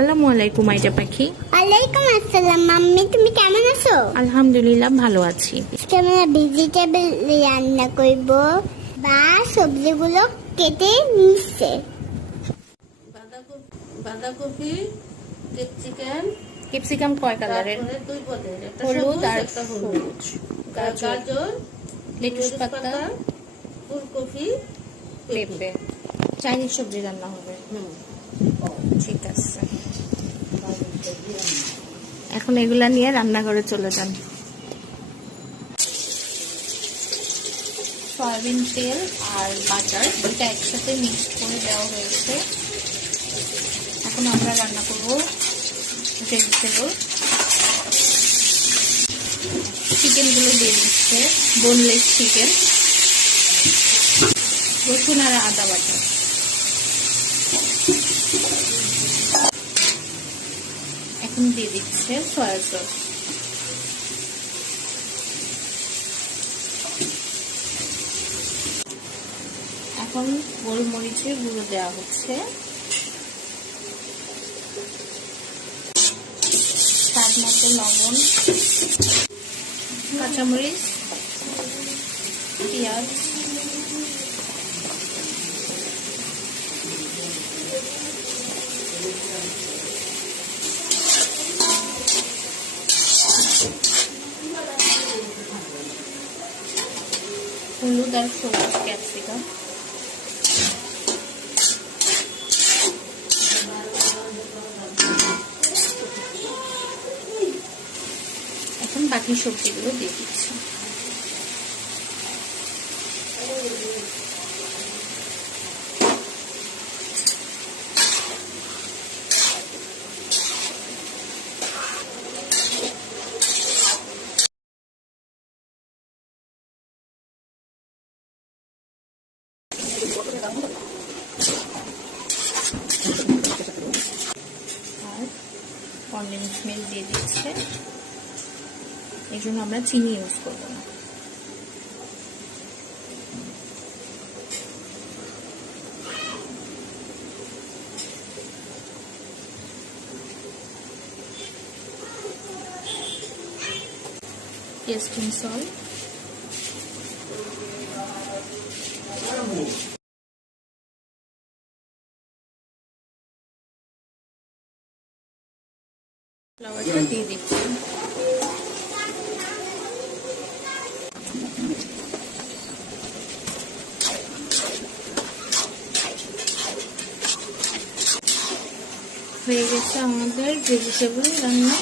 আসসালামু আলাইকুম আইজা পাখি। ওয়ালাইকুম আসসালাম মাম্মি, তুমি কেমন আছো? আলহামদুলিল্লাহ ভালো আছি। আজকে আমরা ভেজিটেবল রান্না করব। বা সবজিগুলো কেটে নিচ্ছে। বাঁধাকপি, ক্যাপসিকাম, ক্যাপসিকাম কয় কালারের? তারপরে দুই পদের, একটা হলুদ আর একটা সবুজ। গাজর, গাজর, লেটুস মরিচ পাতা, ফুলকপি, পেঁপে। চাইনিজ সবজি রান্না হবে। ঠিক আছে, এখন এগুলা নিয়ে রান্নাঘরে চলে যান। সয়াবিন তেল আর বাটার দুটা একসাথে মিক্স করে দেওয়া হয়েছে। এখন আমরা রান্না করব ভেজিটেবল। চিকেনগুলো দিয়ে দিচ্ছে, বোনলেস চিকেন, রসুন আর আদা বাটা। এখন দিয়ে দিচ্ছে সয়া সস। এখন গোলমরিচের গুঁড়ো দেওয়া হচ্ছে, স্বাদ মতো লবণ, কাঁচামরিচ, পেঁয়াজ, হলুদ আর সবুজ ক্যাপসিকাম, এখন বাকি সবজিগুলো দিয়ে দিচ্ছি। আর কনডেন্স মিল্ক দিয়ে দিচ্ছে, এই জন্য আমরা চিনি ইউজ করবো না। টেস্টিং সল্ট, ফ্লাওয়ারটা দিয়ে দিচ্ছি। হয়ে গেছে আমাদের ভেজিটেবল রান্না।